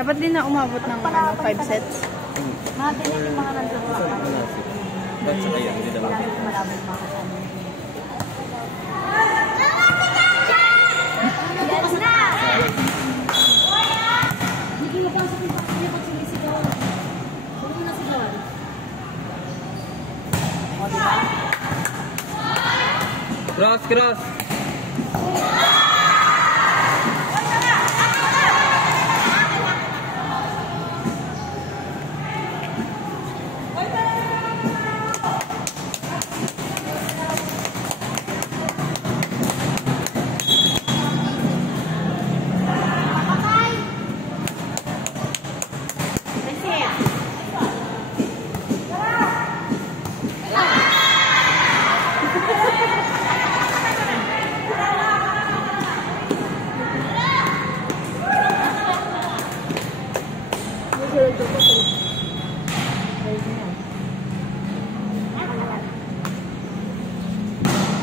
Dapat din na umabot ng 5 sets. Natin yung mga nandun. Ba't sa kaya? Hindi naman. Yes na! Hindi ko napasok yung pakilya pag sumisigaw. Huwag mo na sigawan. O, diba? Cross, cross!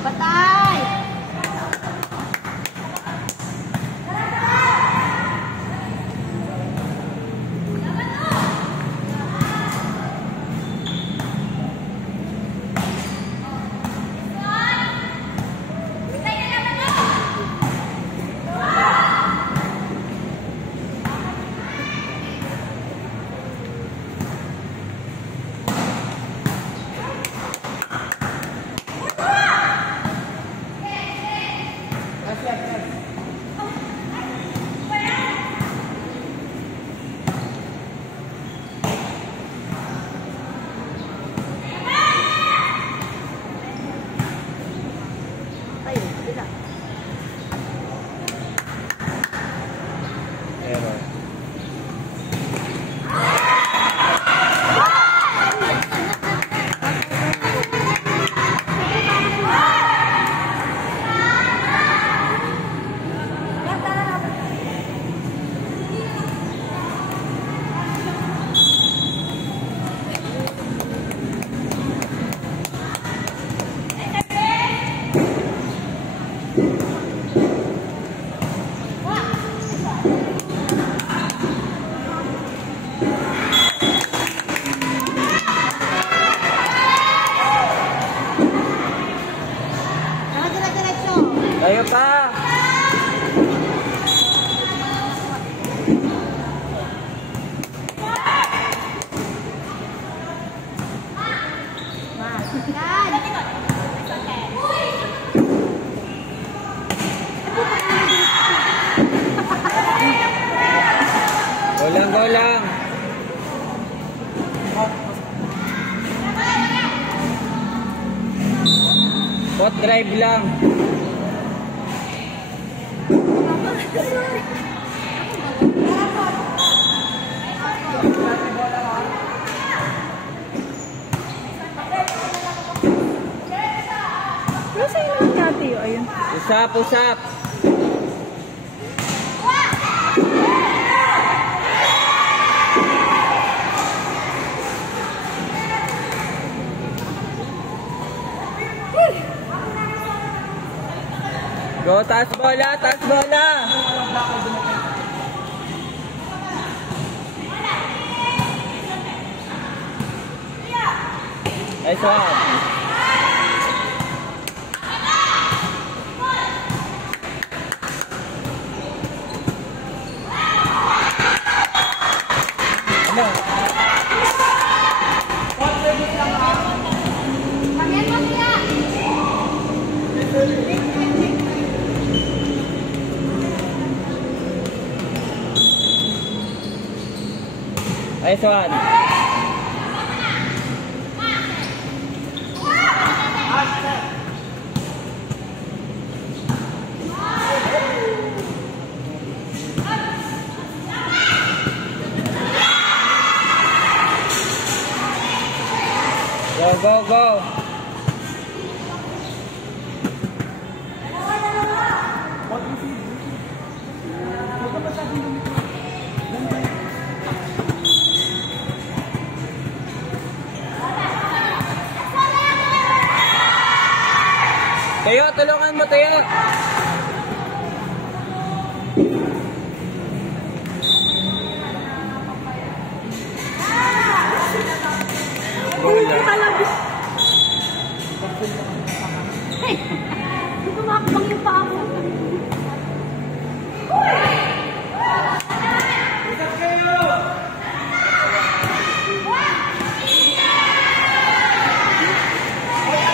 Patay! Error. Tayo pa! Go lang! Hot drive lang! Pero sa'yo naman natin yun. Ayun. Usap, usap! Go, taas bola, taas bola! Nice one! Nice one. Go, go, go. Tayo, tulungan mo tayo. Hey! Tumakbang yung paa mo.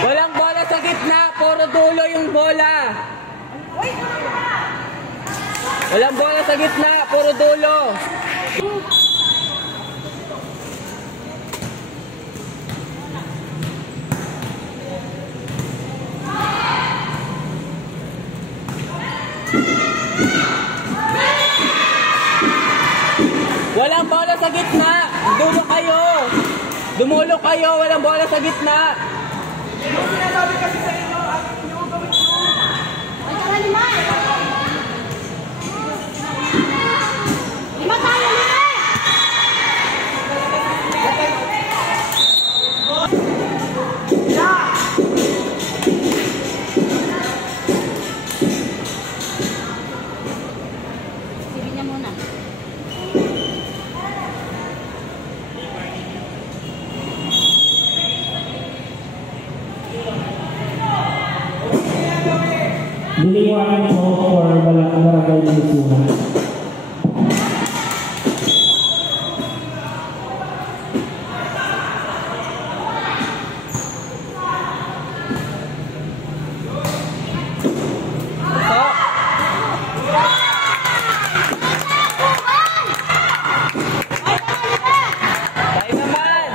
Walang bola sa gitna, puro dulo yung bola. Walang bola sa gitna, puro dulo. Walang bola sa gitna, dulo kayo. Dumulo kayo, walang bola sa gitna. Ay, tara, lima! Lima tayo, lima! Siri niya muna. Liliwanag mo for Barangay Malisuhan. Tayo naman.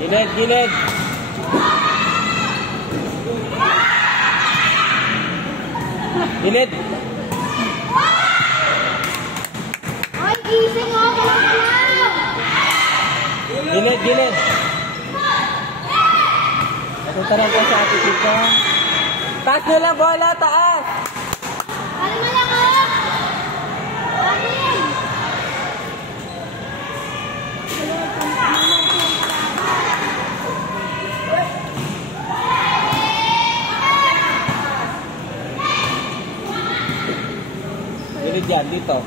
Gilid, gilid. Gilid. Ay, gising o! Gilid, gilid. Natutarang ka sa attitude ka. Taas nyo lang bola, taas. Kalma lang o! Atin! Gilid yan, dito.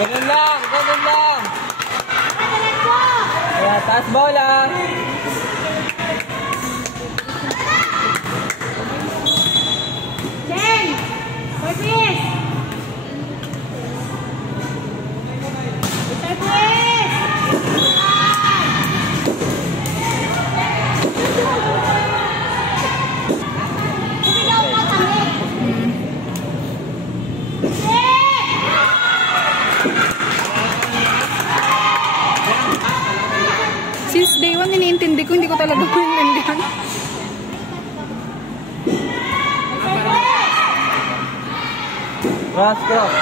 Ganun lang, ganun lang. Kaya taas bola. Jen! Service! Service! Sumigaw ka kami! Since day one, iniintindi ko, hindi ko talaga maintindihan. Cross, cross.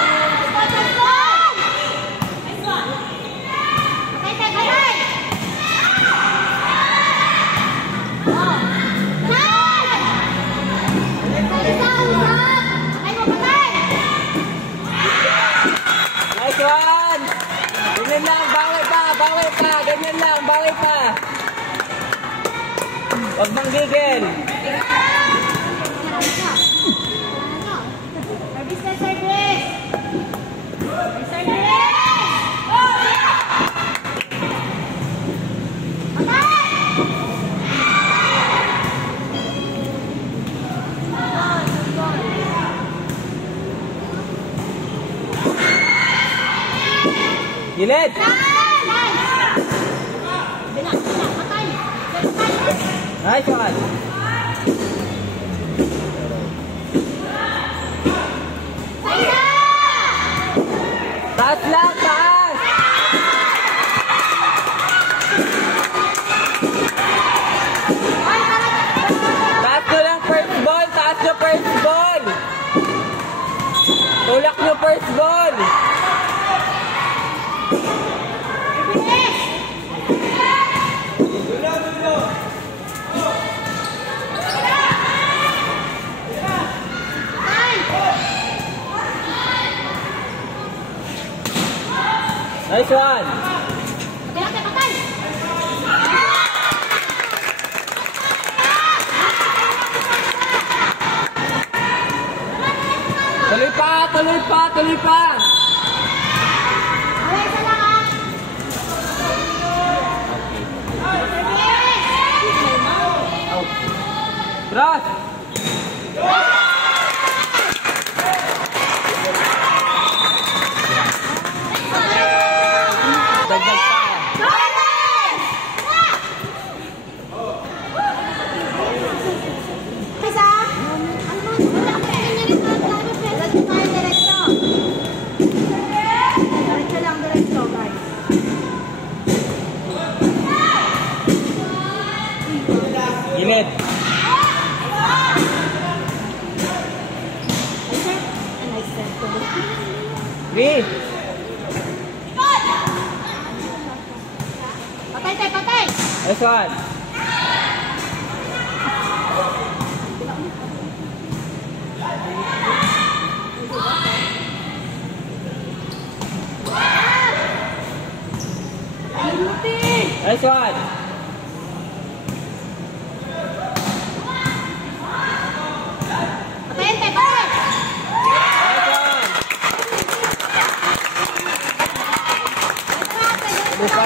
Nice one! Ganyan lang, bawi pa, ganyan lang, bawi pa. Huwag bang gigil. Service na service! Service! Gilid! Bila! Nice one. Taas lang, taas. Taas nyo lang first ball, taas nyo first ball. Tulak nyo first ball. Nice one. Tuloy pa, tuloy pa, tuloy pa. Cross. Dagdag pa. Gilid. Three. Patay! Nice one. Nice one.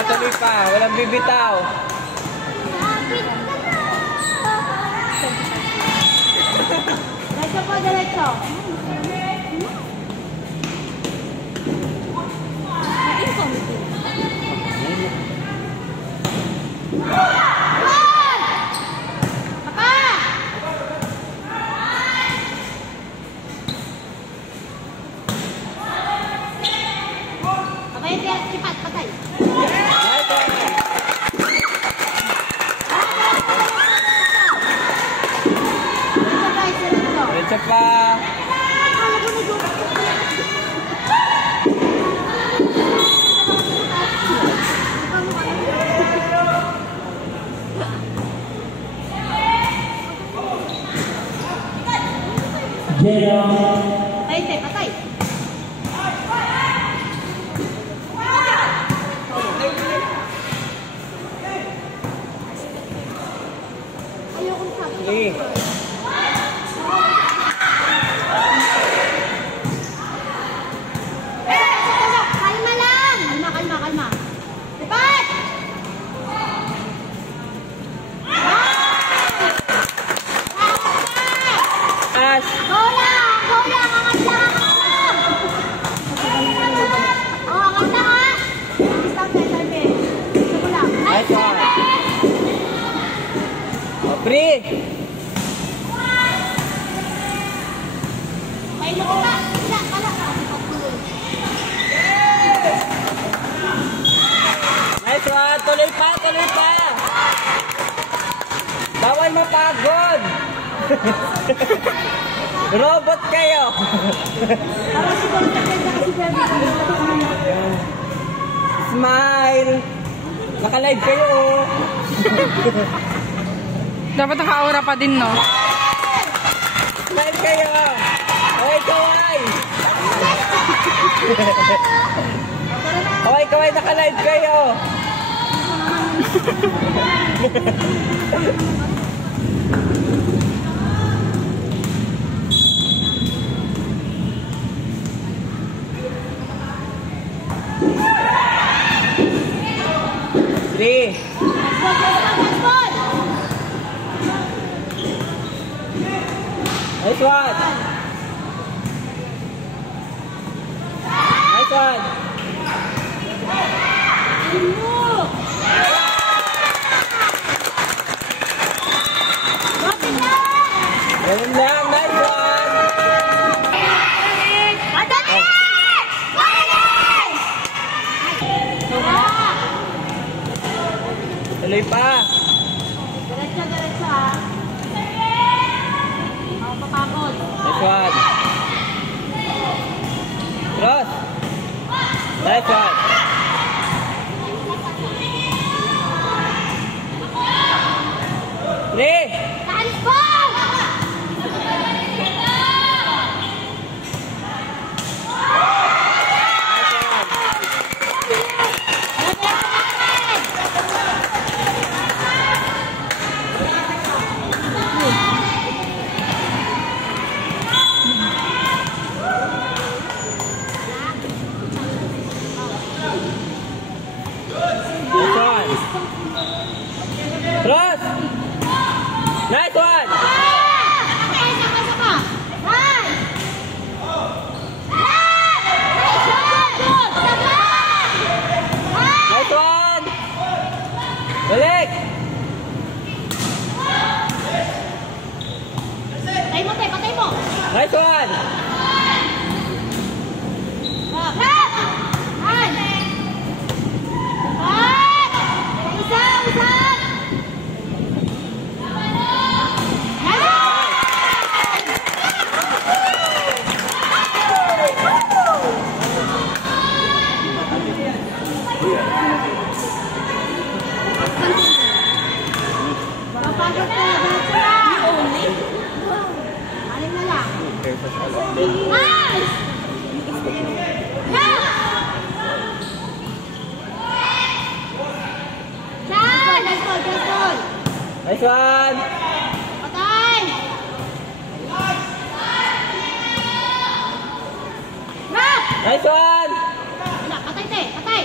Tuloy pa, walang bibitaw. Diretso po, diretso. Patay. Diretso pa. Patay. Three. Kalma lang. Kalma. Lipat! As. Go lang. Angat lang. Angat lang ha. Stop center base. Gusto ko lang. Nice one. Free. May nakita. Kala ka. Nice one. Tuloy pa. Bawal mapagod. Robot kayo. Parang si Bonta kaya kasi Bebe. Smile. Naka-live kayo. Dapat naka-aura pa din, no? Smile kayo. Okay, kaway. Kaway, naka-live kayo. Three. Nice one. Nice one. Tuloy pa. Diretso, diretso ha. Ako papakot. Nice one. Cross. Nice one. Three. Talis po! Nice one. Cross. Nice one. Nice one. Balik. Patay mo, tay, patay mo! Nice one. Nice one. Patay! Nice one. Wala, patay, te, patay!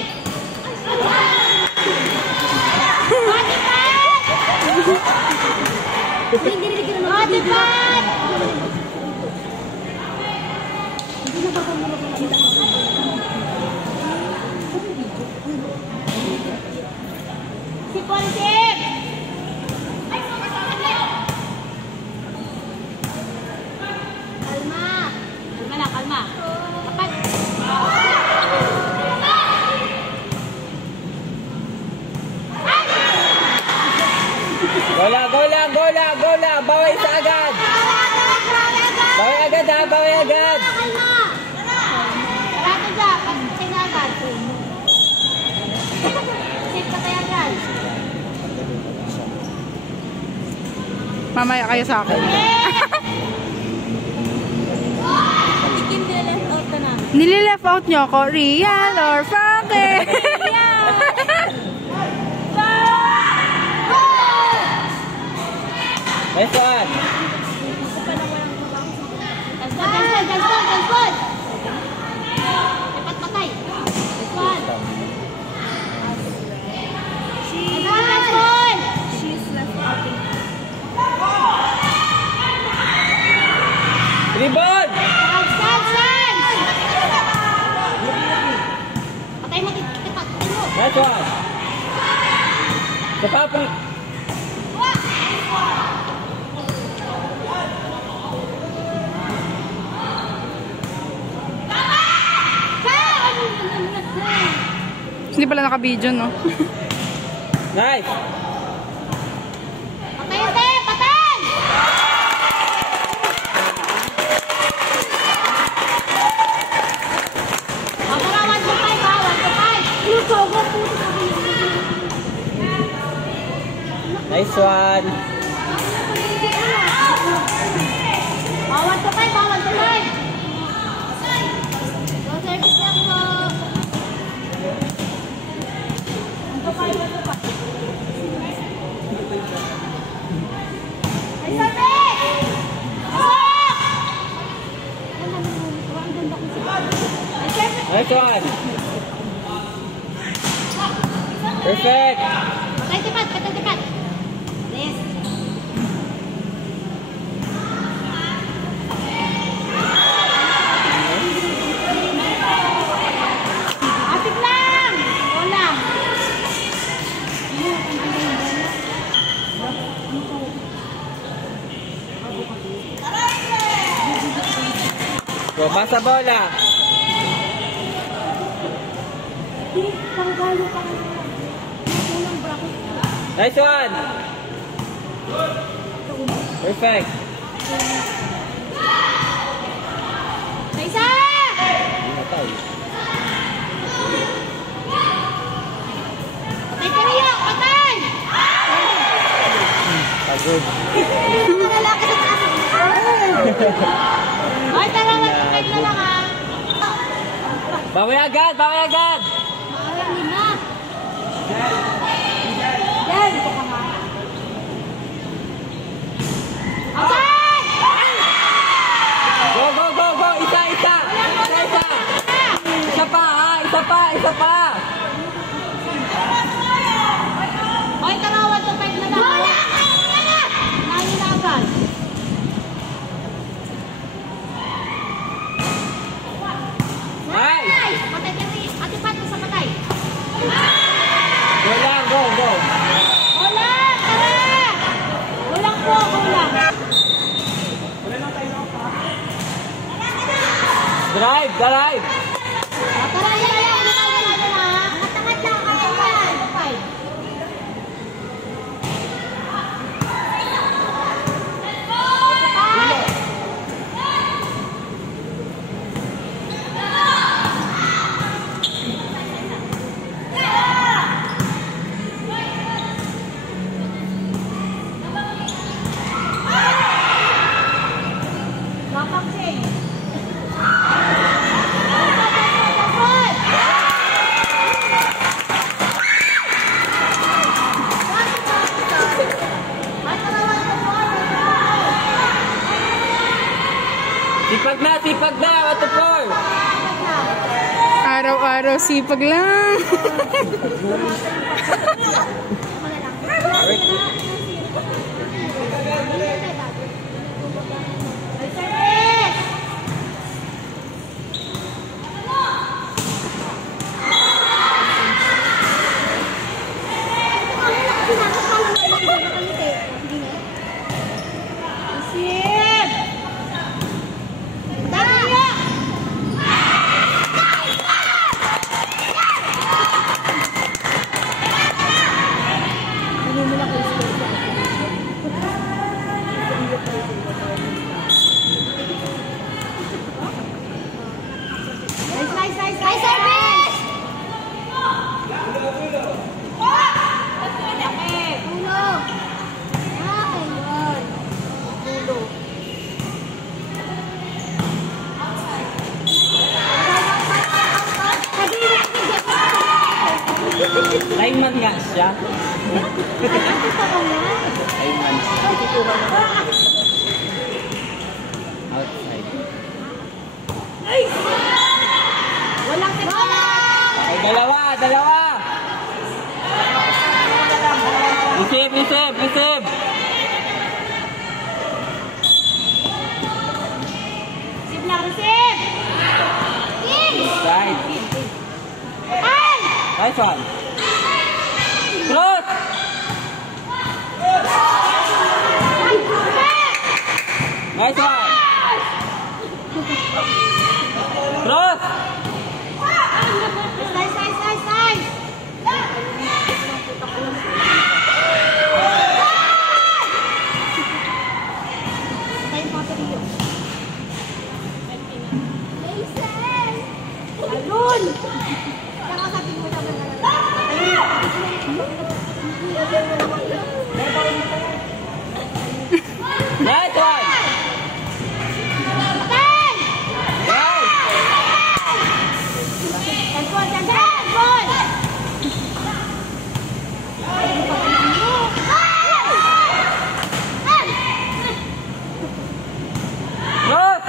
Si Ponsip! Kalma! Kalma na, kalma. Kapag... Go lang, go lang, go lang, go lang. Baway sa agad. Baway agad ha, baway agad. Kalma! Parado dyan, patay na agad. Sip, patay agad. Mamaya kayo sa akin. Nili-left out nyo ako. Real or fake? Nice one. Dansbon! Dapat patay. Dansbon! Dansbon! Rebound. Patay mo, patay mo. Nice one. Sa papi. Hindi pala naka-video, no? Nice. Patay, patay! Patay! Para 1 to 5 ha, 1 to 5. Nice one. 1 to 5 ha, 1 to 5. Go service lang po. 1 to 5, 1 to 5. Ay, sabi! Nice one. Perfect. Patay tipat, patay tipat. Yes. Apit lang! Wala. Go, pasa bola. Pangalo pa. Unang bracket. Nice one. Perfect. Isa! Patay ka rin! Patay! Pagod. Mga lalaki sa taas. Ay, tara, patay na lang ha. Bawi agad, bawi agad. Maayang lima. Yan! Ito ka nga. Outside! Go, go, go, go. Isa, isa. Isa, isa. Isa pa, ha? Isa pa, isa pa. Ay, tara, 1-5 na lang. Wala! Nangin na agad. Nice. Patay ka rin. Ate Pat, sa patay. Go lang, go, go. Wala! Tara! Walang po, walang. Drive, drive. Tara, yan. Matangat lang. Ayan. 5. Lapaksing. Sipag na. What the for? Araw-araw sipag lang. Lineman nga siya. Lineman siya. Outside. Walang tiwala! Ay, dalawa. Receive. Receive lang, receive! Right. Ay! Nice one. Cross. Nice one. Cross. Nice! Patay yung mga teriyo. Alun! Nakasapin mo na Nice one. Patay! Nice. Gol! Cross.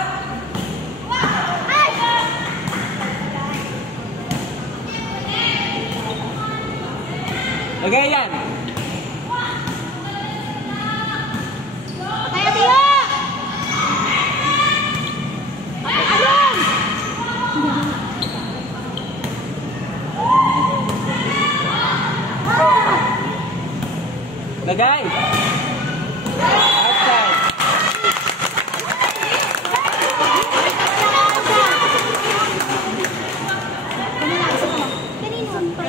Lagay yan. Patay, Atiyo! Alun! Lagay. Outside.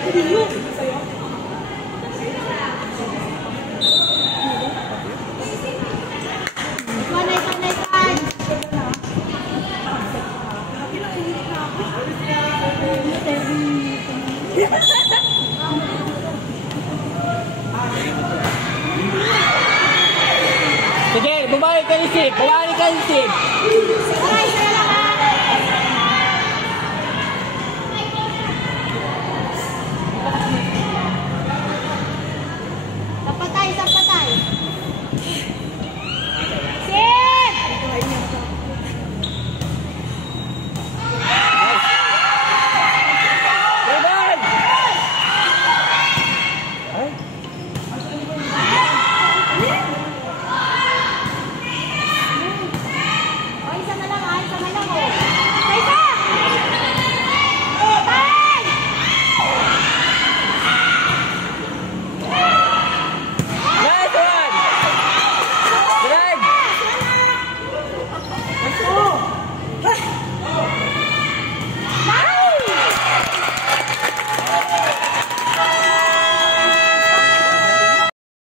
Kanino? isip. Balik ka isip. Aray,